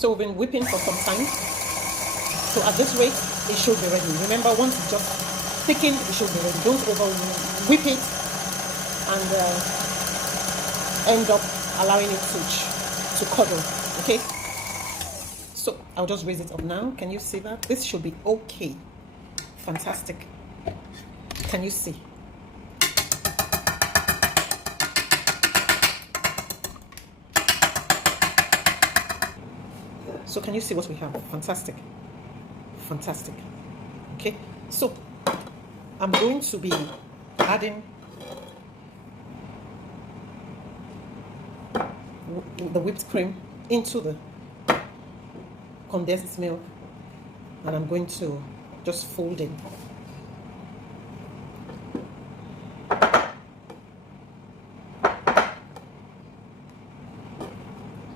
So we've been whipping for some time. So at this rate, it should be ready. Remember, once it's just thickened, it should be ready. Don't over whip it and end up allowing it to curdle. Okay. So I'll just raise it up now. Can you see that? This should be okay. Fantastic. Can you see? So can you see what we have? Fantastic. Fantastic. Okay, so I'm going to be adding the whipped cream into the condensed milk, and I'm going to just fold in.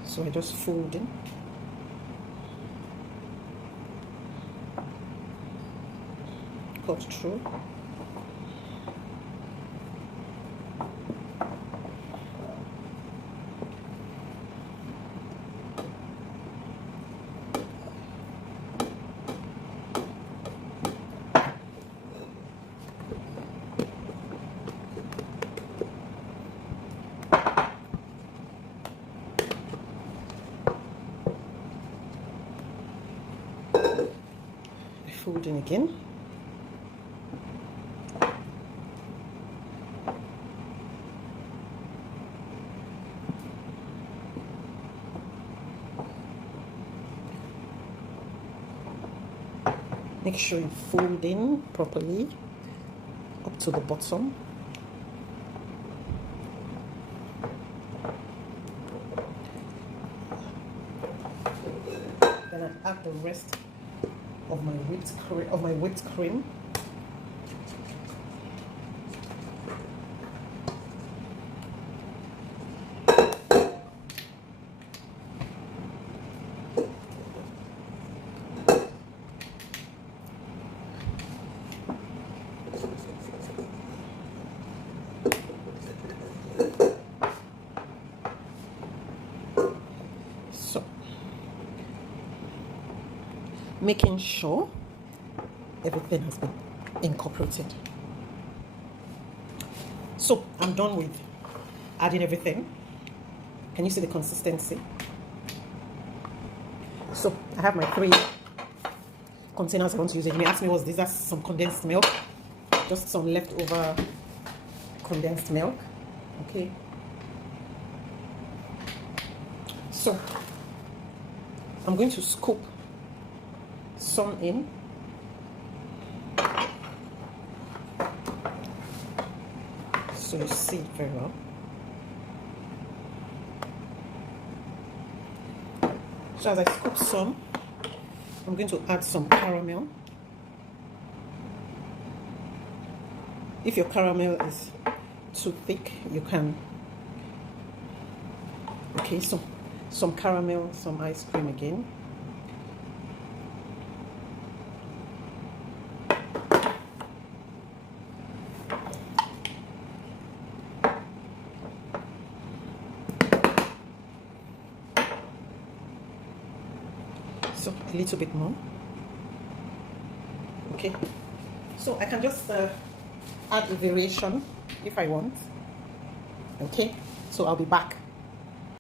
So I just fold in. Cut through. Fold in again. Make sure you fold in properly up to the bottom. Then I add the rest of my whipped cream. Making sure everything has been incorporated. So I'm done with adding everything. Can you see the consistency? So I have my 3 containers I want to use. You may ask me, what's this? That's some condensed milk, just some leftover condensed milk. Okay, so I'm going to scoop some in. So you see it very well. So as I scoop some, I'm going to add some caramel. If your caramel is too thick, you can. Okay, so some caramel, some ice cream again. So a little bit more. Okay, so I can just add a variation if I want. Okay, so I'll be back.